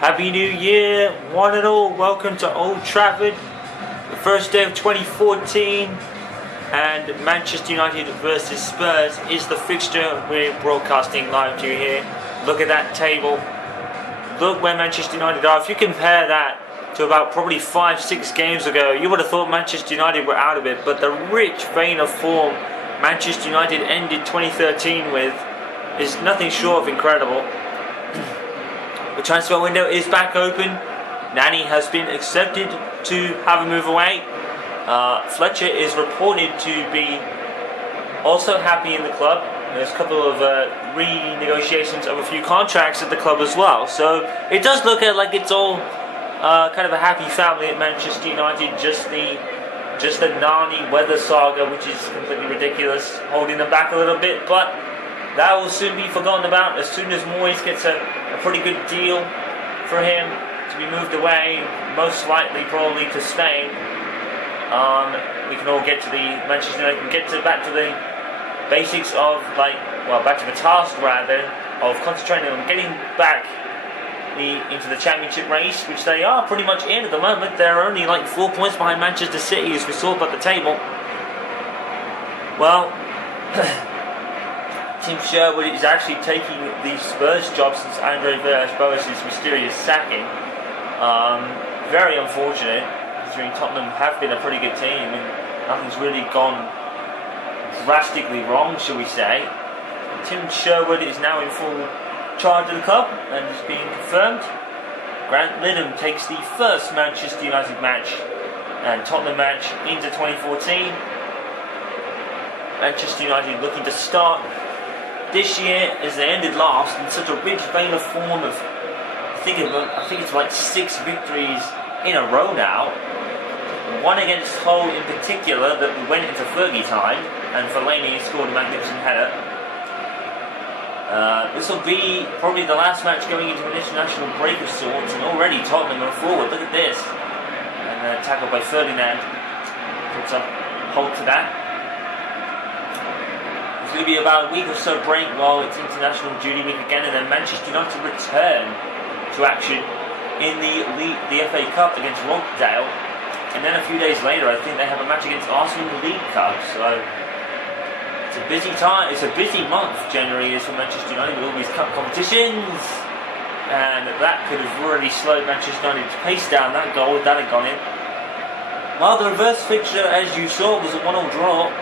Happy New Year, one and all. Welcome to Old Trafford, the first day of 2014, and Manchester United versus Spurs is the fixture we're broadcasting live to you here. Look at that table. Look where Manchester United are. If you compare that to about probably 5-6 games ago, you would have thought Manchester United were out of it, but the rich vein of form Manchester United ended 2013 with is nothing short of incredible. The transfer window is back open. Nani has been accepted to have a move away. Fletcher is reported to be also happy in the club. There's a couple of renegotiations of a few contracts at the club as well. So it does look like it's all kind of a happy family at Manchester United. Just the Nani weather saga, which is completely ridiculous, holding them back a little bit. But that will soon be forgotten about as soon as Moyes gets a pretty good deal for him to be moved away, most likely probably to Spain. We can all get to the Manchester United can get back to the basics of back to the task rather of concentrating on getting back into the championship race, which they are pretty much in at the moment. They're only 4 points behind Manchester City as we saw at the table. Well, Tim Sherwood is actually taking the Spurs job since Andre Villas-Boas' mysterious sacking. Very unfortunate, considering Tottenham have been a pretty good team and nothing's really gone drastically wrong, shall we say. Tim Sherwood is now in full charge of the club and is being confirmed. Grant Lidham takes the first Manchester United match and Tottenham match into 2014. Manchester United looking to start this year, as they ended last, in such a rich vein of form of, I think it's 6 victories in a row now. One against Hull in particular that went into Fergie time, and Fellaini scored a magnificent header. This will be probably the last match going into an international break of sorts, and already Tottenham are forward. Look at this. And tackled by Ferdinand. Puts a halt to that. It's going to be about a week or so break while it's international duty week again, and then Manchester United return to action in the FA Cup against Rochdale, and then a few days later I think they have a match against Arsenal in the League Cup. So it's a busy time. It's a busy month. January is for Manchester United with all these cup competitions, and that could have really slowed Manchester United's pace down. That goal, if that had gone in. Well, the reverse fixture, as you saw, was a 1-1 draw.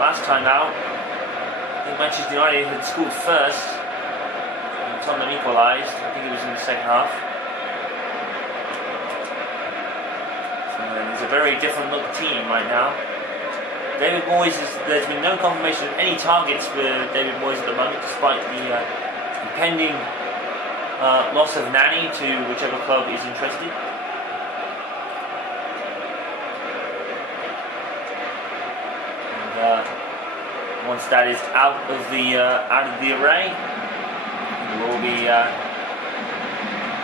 Last time out, I think Manchester United had scored first and Tottenham equalised. I think it was in the second half. So there's a very different look team right now. David Moyes, there's been no confirmation of any targets for David Moyes at the moment, despite the impending loss of Nani to whichever club is interested. Once that is out of the array, we'll be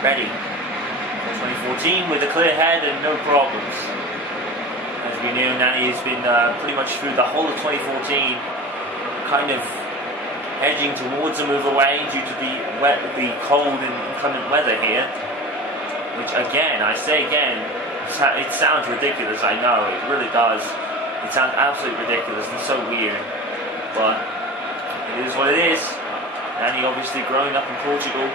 ready for 2014 with a clear head and no problems. As we knew, Nani has been pretty much through the whole of 2014 kind of edging towards a move away due to the cold and inclement weather here, which again, it sounds ridiculous. I know, it really does. It sounds absolutely ridiculous and so weird, but it is what it is. Nani, obviously growing up in Portugal,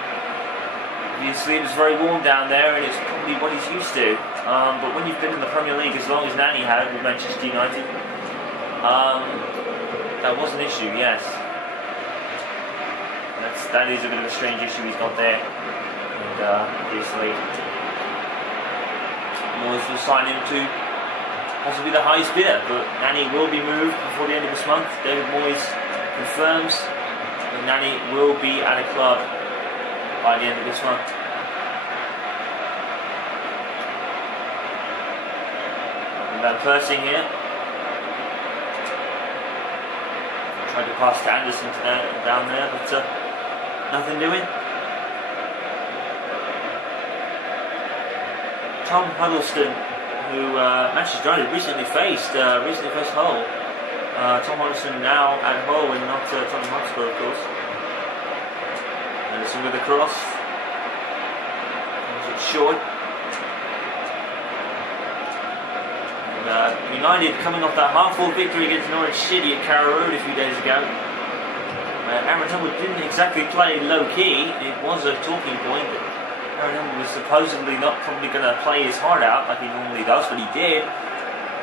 obviously it's very warm down there and it's probably what he's used to. But when you've been in the Premier League as long as Nani had with Manchester United, that was an issue, yes. That is a bit of a strange issue he's got there. And obviously, Moyes will sign him to possibly the highest bidder, but Nani will be moved before the end of this month. David Moyes confirms that Nani will be at a club by the end of this month. Van Persing here. Tried to pass to Anderson down there, but nothing doing. Tom Huddleston, who Manchester United recently faced Hull. Tom Huddleston now at Hull and not Tottenham Hotspur, of course. Anderson with a cross. short. United coming off that half-full victory against Norwich City at Carrow Road a few days ago. Aaron Hamilton didn't exactly play low-key. It was a talking point that Aaron Hamilton was supposedly not probably going to play his heart out like he normally does, but he did.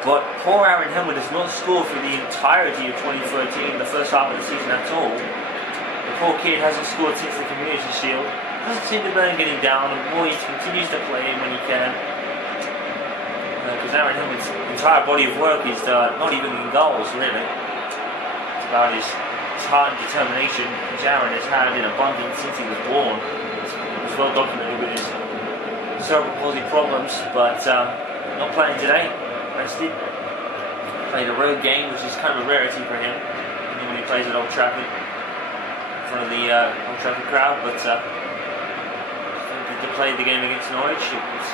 But poor Aaron Hamilton does not score for the entirety of 2013, the first half of the season at all. The poor kid hasn't scored since the Community Shield. Doesn't seem to be getting down, and Moyes continues to play him when he can. Because Aaron Hamilton's entire body of work is not even in goals, really. It's about his heart and determination, which Aaron has had in abundance since he was born. It's well documented with his cerebral palsy problems, but not playing today. Rested. Played a road game, which is kind of a rarity for him when he plays at Old Trafford in front of the Old Trafford crowd. But to play the game against Norwich, it was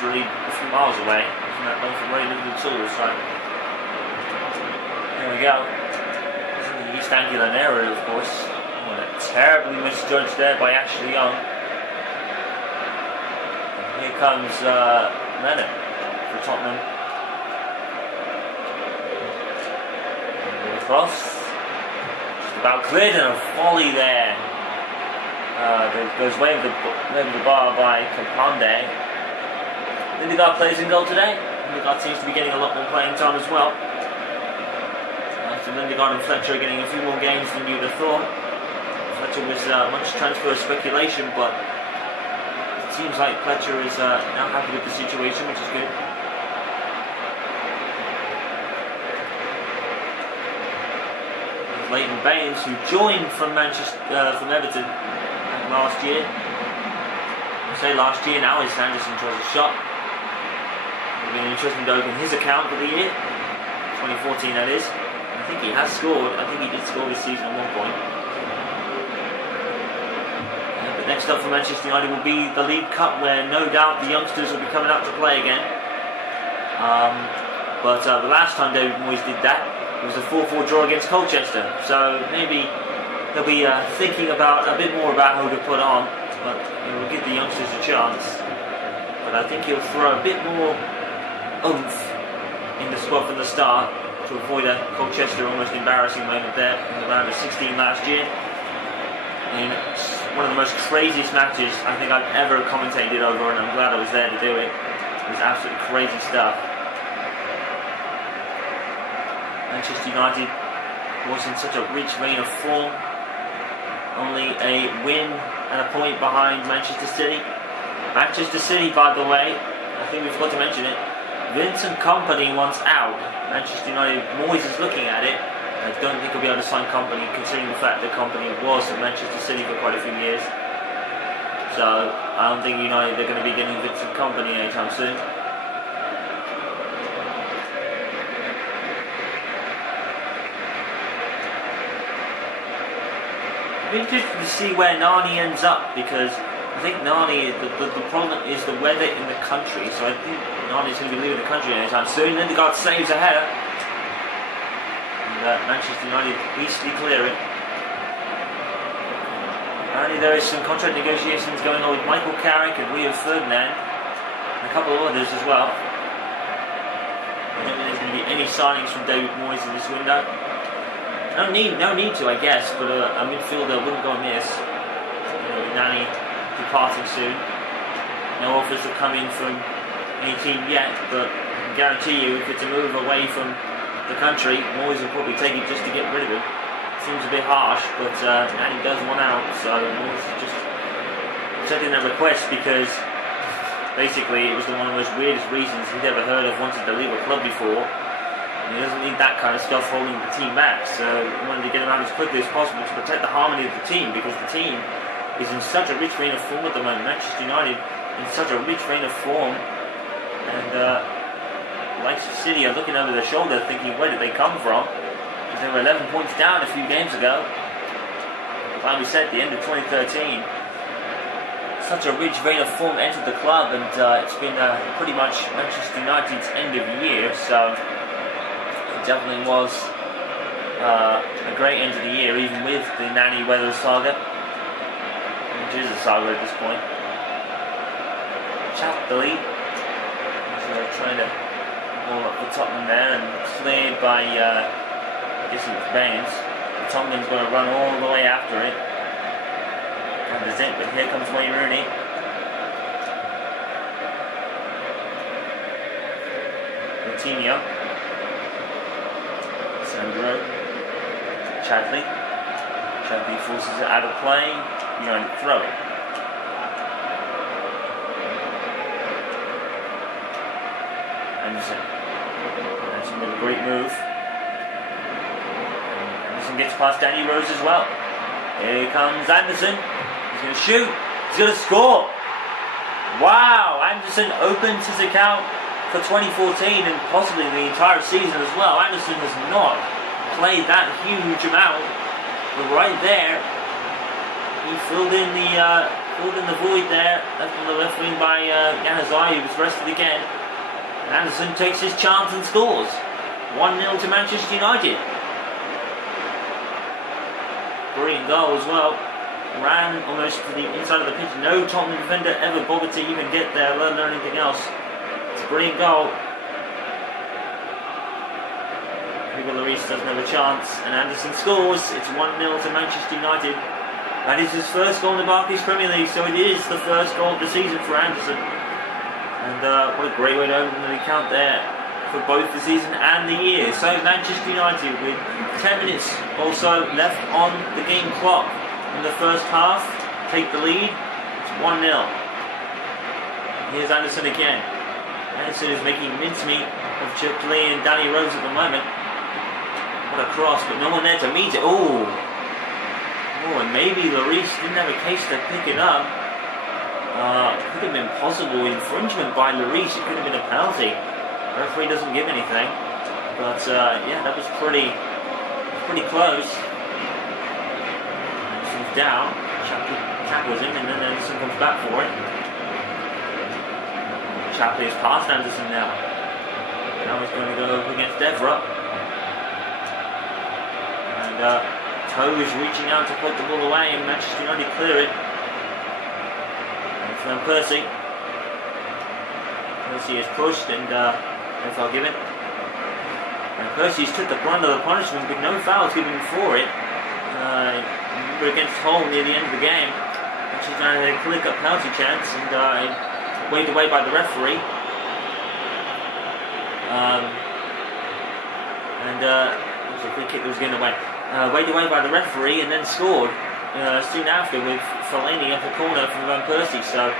really a few miles away. From that long from where he lived at all, so there we go. The East Angular area, of course. Terribly misjudged there by Ashley Young. And here comes Leonard for Tottenham. Across. Just about cleared, and a volley there. Goes way over the bar by Kapande. Lindegaard plays in goal today. Lindegaard seems to be getting a lot more playing time as well. So Lindegaard and Fletcher are getting a few more games than you'd have thought. Fletcher was much transfer speculation, but it seems like Fletcher is now happy with the situation, which is good. Leighton Baines, who joined from Everton last year. I say last year, now as Anderson tries a shot. It'll be interesting to open his account for the year, 2014 that is. I think he has scored. I think he did score this season at one point. But next up for Manchester United will be the League Cup, where no doubt the youngsters will be coming up to play again. But the last time David Moyes did that, it was a 4-4 draw against Colchester. So maybe they'll be thinking about a bit more about who to put on, but it will give the youngsters a chance. But I think he'll throw a bit more oomph in the squad from the start to avoid a Colchester almost embarrassing moment there in the round of 16 last year. In one of the most craziest matches I think I've ever commentated over, and I'm glad I was there to do it. It was absolutely crazy stuff. Manchester United was in such a rich vein of form. Only a win and a point behind Manchester City. Manchester City, by the way, I think we forgot to mention it, Vincent Kompany wants out. Manchester United, Moyes is looking at it. I don't think he'll be able to sign Kompany, considering the fact that Kompany was at Manchester City for quite a few years. So I don't think United are going to be getting Vincent Kompany anytime soon. It'll be interesting to see where Nani ends up, because I think Nani, the problem is the weather in the country, so I think Nani's going to be leaving the country anytime soon. Lindegaard saves a header. And Manchester United easily clear it. Apparently there is some contract negotiations going on with Michael Carrick and Rio Ferdinand, and a couple of others as well. I don't think there's going to be any signings from David Moyes in this window. No need to, I guess, but a midfielder wouldn't go amiss. Nani departing soon. No offers have come in from any team yet, but I can guarantee you if it's a move away from the country, Moyes will probably take it just to get rid of him. Seems a bit harsh, but Nani does want out, so Moyes is just accepting that request because basically it was one of the most weirdest reasons he'd ever heard of wanting to leave a club before. And he doesn't need that kind of stuff holding the team back, so he wanted to get him out as quickly as possible to protect the harmony of the team, because the team is in such a rich vein of form at the moment. Manchester United in such a rich vein of form, and Leicester City are looking over their shoulder thinking, where did they come from? Because they were 11 points down a few games ago. Like we said, at the end of 2013, such a rich vein of form entered the club, and it's been pretty much Manchester United's end of year, so it definitely was a great end of the year, even with the Nani weather saga. Which is a saga at this point. Chapley. So trying to ball up for Tottenham there and cleared by distant Baines. Tottenham's going to run all the way after it. And the zinc, but here comes Wayne Rooney. Coutinho. Sandro. Chapley. Chapley forces it out of play. Behind the throw it. Anderson with a great move. Anderson gets past Danny Rose as well. Here comes Anderson. He's going to shoot. He's going to score. Wow! Anderson opens his account for 2014 and possibly the entire season as well. Anderson has not played that huge amount, but right there, he filled in the void there, left on the left wing by Yanazai, who was rested again. Anderson takes his chance and scores. 1-0 to Manchester United. Brilliant goal as well. Ran almost to the inside of the pitch. No Tottenham defender ever bothered to even get there, let alone anything else. It's a brilliant goal. Hugo Lloris doesn't have a chance, and Anderson scores. It's 1-0 to Manchester United. That is his first goal in the Barclays Premier League, so it is the first goal of the season for Anderson. And what a great way to open the account there for both the season and the year. So Manchester United with 10 minutes or so left on the game clock in the first half take the lead. It's 1-0. Here's Anderson again. Anderson is making mincemeat of Chapley and Danny Rose at the moment. What a cross, but no one there to meet it. Oh, and maybe Lloris didn't have a case to pick it up. Could have been possible infringement by Lloris. It could have been a penalty. The referee doesn't give anything, but yeah, that was pretty close. Anderson's down. Tackles him, and then Anderson comes back for it. Chapley has passed Anderson now. Now he's going to go up against Devra. And Toe is reaching out to put the ball away, and Manchester United clear it. From Percy. Percy is pushed and no foul given. And Percy's took the brunt of the punishment with no fouls given for it. Remember against Hull near the end of the game. Manchester United had a clear-cut penalty chance and waved away by the referee. It was a free kick that was given away. Waved away by the referee and then scored. Soon after with Fellaini off the corner from Van Persie, so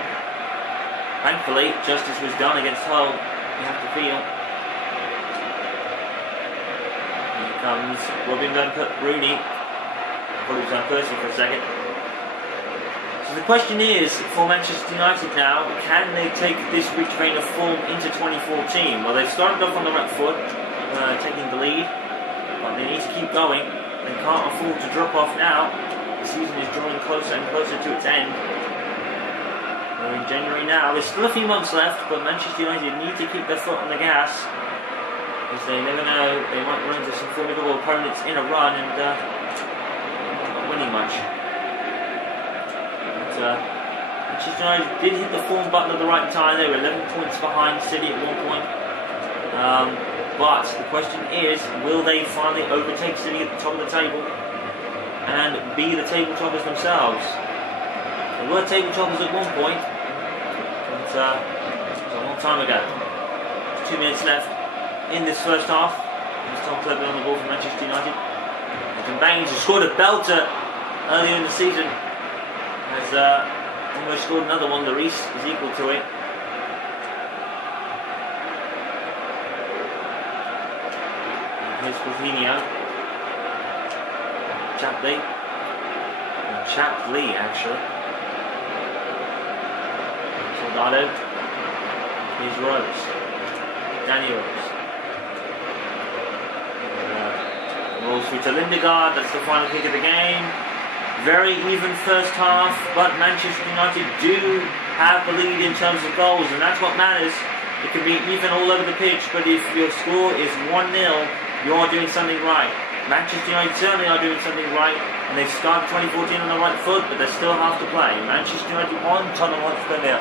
thankfully justice was done against Hull, you have to feel. Here comes Robin Rooney. I thought it was Van Persie for a second. So the question is, for Manchester United now, can they take this rich vein of form into 2014? Well, they've started off on the right foot, taking the lead, but they need to keep going. They can't afford to drop off now. The season is drawing closer and closer to its end. We're in January now. There's still a few months left, but Manchester United need to keep their foot on the gas, because they never know, they might run into some formidable opponents in a run and not winning much. But Manchester United did hit the form button at the right time. They were 11 points behind City at one point. But the question is, will they finally overtake City at the top of the table and be the table toppers themselves? They were table toppers at one point, but it was a long time ago. There's 2 minutes left in this first half. It's Tom Cleverley on the ball for Manchester United. And Baines, who scored a belter earlier in the season, has almost scored another one. Lloris is equal to it. Here's Coutinho. Chapley, actually. Soldado. Here's Rose. Danny Rose. Rolls through to Lindegaard. That's the final kick of the game. Very even first half, but Manchester United do have the lead in terms of goals, and that's what matters. It can be even all over the pitch, but if your score is 1-0, you're doing something right. Manchester United certainly are doing something right, and they've started 2014 on the right foot, but they still have to play. Manchester United 1, Tottenham Hotspur 0.